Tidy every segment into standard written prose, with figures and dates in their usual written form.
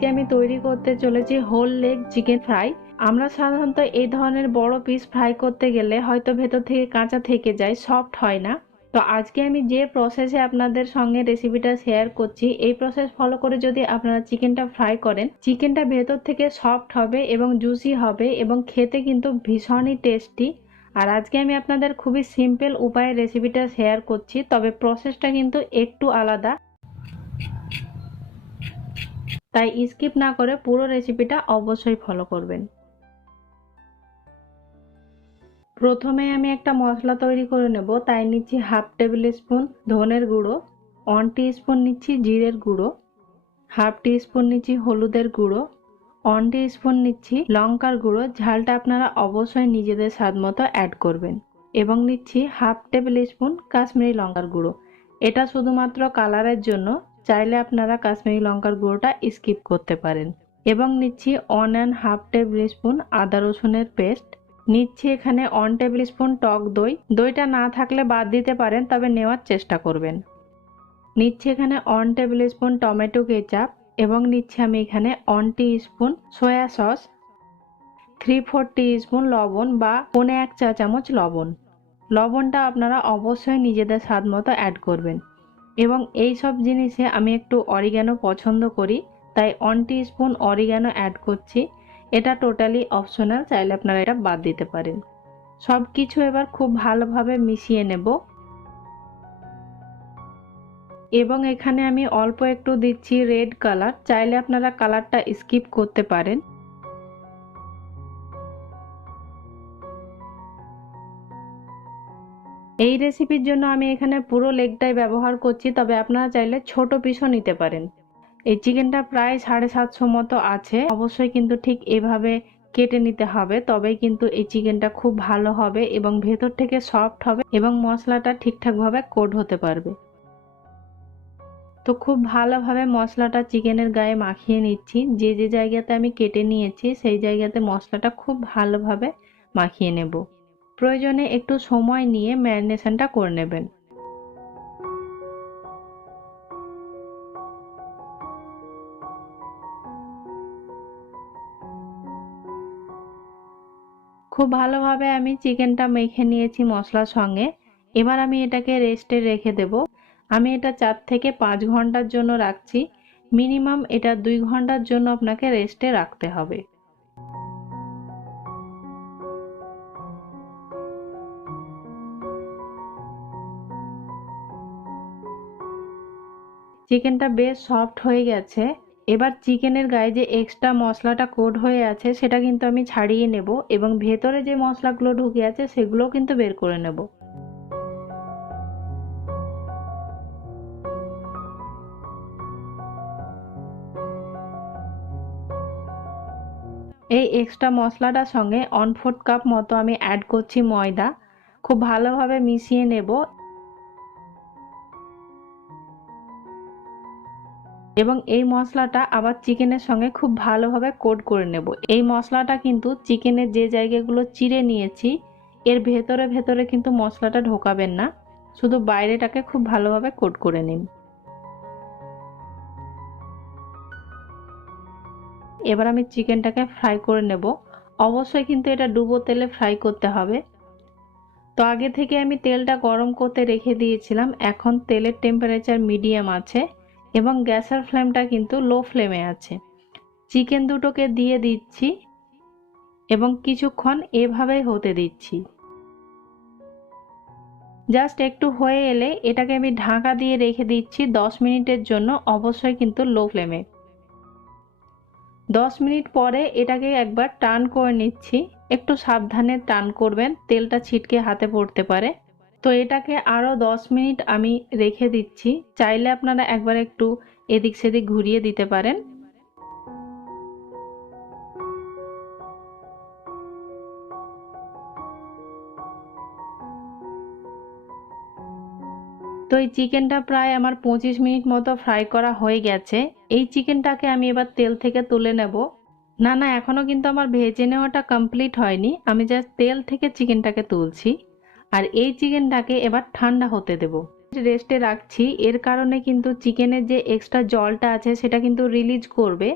আজকে আমি তৈরি করতে চলেছি হোল লেগ চিকেন ফ্রাই। আমরা সাধারণত এই ধরনের বড় পিস ফ্রাই করতে গেলে হয়তো ভেতর থেকে কাঁচা থেকে যায়, সফট হয় না। তো আজকে আমি যে প্রসেসে আপনাদের সঙ্গে রেসিপিটা শেয়ার করছি, এই প্রসেস ফলো করে যদি আপনারা চিকেনটা ফ্রাই করেন, চিকেনটা ভেতর থেকে সফট হবে এবং জুসি হবে এবং খেতে কিন্তু ভীষণই টেস্টি। আর আজকে আমি আপনাদের খুবই সিম্পল উপায়ে রেসিপিটা শেয়ার করছি, তবে প্রসেসটা কিন্তু একটু আলাদা, তাই স্কিপ না করে পুরো রেসিপিটা অবশ্যই ফলো করবেন। প্রথমে আমি একটা মশলা তৈরি করে নেব। তাই নিচ্ছি হাফ টেবিল স্পুন ধনের গুঁড়ো, 1 টিস্পুন নিচ্ছি জিরের গুঁড়ো, হাফ টিস্পুন নিচ্ছি হলুদের গুঁড়ো, 1 টিস্পুন নিচ্ছি লঙ্কার গুঁড়ো। ঝালটা আপনারা অবশ্যই নিজেদের স্বাদ মতো অ্যাড করবেন। এবং নিচ্ছি হাফ টেবিল স্পুন কাশ্মীরি লঙ্কার গুঁড়ো। এটা শুধুমাত্র কালারের জন্য, চাইলে আপনারা কাশ্মীরি লঙ্কার গুঁড়োটা স্কিপ করতে পারেন। এবং নিচ্ছি 1.5 টেবিল স্পুন আদা রসুনের পেস্ট। নিচ্ছি এখানে 1 টেবিল স্পুন টক দই। দইটা না থাকলে বাদ দিতে পারেন, তবে নেওয়ার চেষ্টা করবেন। নিচ্ছি এখানে 1 টেবিল স্পুন টমেটো কেচাপ এবং নিচ্ছি আমি এখানে 1 টিস্পুন সয়া সস, 3/4 টিস্পুন লবণ বা 1/4 চা চামচ লবণ। লবণটা আপনারা অবশ্যই নিজেদের স্বাদ মতো অ্যাড করবেন। এবং এই সব জিনিসে আমি একটু অরিগ্যানো পছন্দ করি, তাই 1 টিস্পুন অরিগ্যানো অ্যাড করছি। এটা টোটালি অপশনাল, চাইলে আপনারা এটা বাদ দিতে পারেন। সব কিছু এবার খুব ভালোভাবে মিশিয়ে নেব। এবং এখানে আমি অল্প একটু দিচ্ছি রেড কালার, চাইলে আপনারা কালারটা স্কিপ করতে পারেন। এই রেসিপির জন্য আমি এখানে পুরো লেগটাই ব্যবহার করছি, তবে আপনারা চাইলে ছোট পিসও নিতে পারেন। এই চিকেনটা প্রায় 750 মতো আছে। অবশ্যই কিন্তু ঠিক এভাবে কেটে নিতে হবে, তবেই কিন্তু এই চিকেনটা খুব ভালো হবে এবং ভেতর থেকে সফট হবে এবং মশলাটা ঠিকঠাকভাবে কোট হতে পারবে। তো খুব ভালোভাবে মশলাটা চিকেনের গায়ে মাখিয়ে নিচ্ছি। যে যে জায়গাতে আমি কেটে নিয়েছি সেই জায়গাতে মশলাটা খুব ভালোভাবে মাখিয়ে নেব। প্রয়োজনে একটু সময় নিয়ে ম্যারিনেশনটা করে নেবেন। খুব ভালোভাবে আমি চিকেনটা মেখে নিয়েছি মশলার সঙ্গে। এবার আমি এটাকে রেস্টে রেখে দেব। আমি এটা 4 থেকে 5 ঘন্টার জন্য রাখছি। মিনিমাম এটা 2 ঘন্টার জন্য আপনাকে রেস্টে রাখতে হবে। চিকেনটা বেশ সফট হয়ে গেছে। এবার চিকেনের গায়ে যে এক্সট্রা মশলাটা কোট হয়ে আছে সেটা কিন্তু আমি ছাড়িয়ে নেব এবং ভেতরে যে মশলাগুলো ঢুকে আছে সেগুলোও কিন্তু বের করে নেব। এই এক্সট্রা মশলাটার সঙ্গে 1/4 কাপ মতো আমি অ্যাড করছি ময়দা। খুব ভালোভাবে মিশিয়ে নেব এবং এই মশলাটা আবার চিকেনের সঙ্গে খুব ভালোভাবে কোট করে নেব। এই মশলাটা কিন্তু চিকেনের যে জায়গাগুলো চিড়ে নিয়েছি এর ভেতরে ভেতরে কিন্তু মশলাটা ঢোকাবেন না, শুধু বাইরেটাকে খুব ভালোভাবে কোট করে নিন। এবার আমি চিকেনটাকে ফ্রাই করে নেব। অবশ্যই কিন্তু এটা ডুবো তেলে ফ্রাই করতে হবে। তো আগে থেকে আমি তেলটা গরম করতে রেখে দিয়েছিলাম। এখন তেলের টেম্পারেচার মিডিয়াম আছে এবং গ্যাসের ফ্লেমটা কিন্তু লো ফ্লেমে আছে। চিকেন দুটোকে দিয়ে দিচ্ছি এবং কিছুক্ষণ এভাবেই হতে দিচ্ছি। জাস্ট একটু হয়ে এলে এটাকে আমি ঢাকা দিয়ে রেখে দিচ্ছি 10 মিনিটের জন্য, অবশ্যই কিন্তু লো ফ্লেমে। 10 মিনিট পরে এটাকে একবার টার্ন করে নিচ্ছি। একটু সাবধানে টার্ন করবেন, তেলটা ছিটকে হাতে পড়তে পারে। তো এটাকে আরও 10 মিনিট আমি রেখে দিচ্ছি। চাইলে আপনারা একবার একটু এদিক সেদিক ঘুরিয়ে দিতে পারেন। তো এই চিকেনটা প্রায় আমার 25 মিনিট মতো ফ্রাই করা হয়ে গেছে। এই চিকেনটাকে আমি এবার তেল থেকে তুলে নেব। না না, এখনো কিন্তু আমার ভেজে নেওয়াটা কমপ্লিট হয়নি। আমি জাস্ট তেল থেকে চিকেনটাকে তুলছি আর এই চিকেনটাকে এবার ঠান্ডা হতে দেব। রেস্টে রাখছি, এর কারণে কিন্তু চিকেনের যে এক্সট্রা জলটা আছে সেটা কিন্তু রিলিজ করবে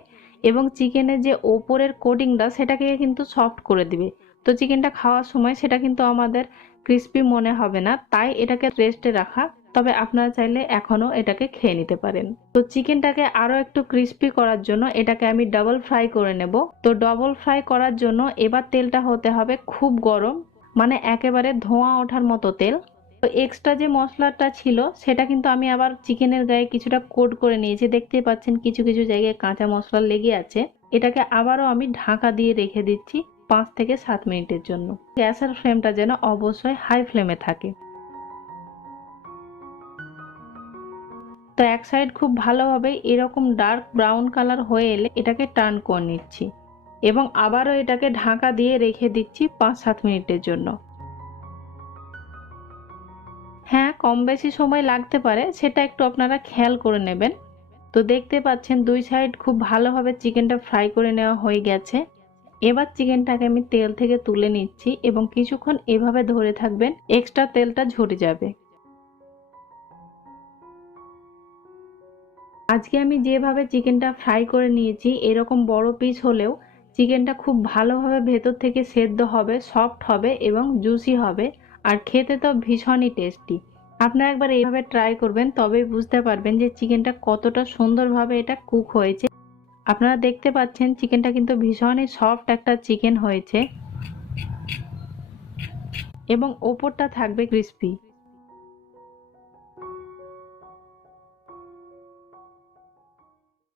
এবং চিকেনের যে ওপরের কোটিংটা সেটাকে কিন্তু সফট করে দিবে। তো চিকেনটা খাওয়ার সময় সেটা কিন্তু আমাদের ক্রিস্পি মনে হবে না, তাই এটাকে রেস্টে রাখা। তবে আপনারা চাইলে এখনো এটাকে খেয়ে নিতে পারেন। তো চিকেনটাকে আরো একটু ক্রিস্পি করার জন্য এটাকে আমি ডাবল ফ্রাই করে নেব। তো ডাবল ফ্রাই করার জন্য এবার তেলটা হতে হবে খুব গরম, মানে একেবারে ধোঁয়া ওঠার মতো তেল। তো এক্সট্রা যে মশলাটা ছিল সেটা কিন্তু আমি আবার চিকেনের গায়ে কিছুটা কোট করে নিয়েছি। দেখতেই পাচ্ছেন কিছু কিছু জায়গায় কাঁচা মশলা লেগে আছে। এটাকে আবারও আমি ঢাকা দিয়ে রেখে দিচ্ছি 5 থেকে 7 মিনিটের জন্য। গ্যাসের ফ্লেমটা যেন অবশ্যই হাই ফ্লেমে থাকে। তো এক সাইড খুব ভালোভাবে এরকম ডার্ক ব্রাউন কালার হয়ে এলে এটাকে টার্ন করে নিচ্ছি এবং আবারও এটাকে ঢাকা দিয়ে রেখে দিচ্ছি 5-7 মিনিটের জন্য। হ্যাঁ, কম বেশি সময় লাগতে পারে, সেটা একটু আপনারা খেয়াল করে নেবেন। তো দেখতে পাচ্ছেন দুই সাইড খুব ভালোভাবে চিকেনটা ফ্রাই করে নেওয়া হয়ে গেছে। এবার চিকেনটাকে আমি তেল থেকে তুলে নিচ্ছি এবং কিছুক্ষণ এভাবে ধরে থাকবেন, এক্সট্রা তেলটা ঝরে যাবে। আজকে আমি যেভাবে চিকেনটা ফ্রাই করে নিয়েছি, এরকম বড় পিস হলেও চিকেনটা খুব ভালোভাবে ভেতর থেকে সেদ্ধ হবে, সফট হবে এবং জুসি হবে, আর খেতে তো ভীষণই টেস্টি। আপনারা একবার এইভাবে ট্রাই করবেন, তবেই বুঝতে পারবেন যে চিকেনটা কতটা সুন্দরভাবে এটা কুক হয়েছে। আপনারা দেখতে পাচ্ছেন চিকেনটা কিন্তু ভীষণই সফট একটা চিকেন হয়েছে এবং ওপরটা থাকবে ক্রিস্পি।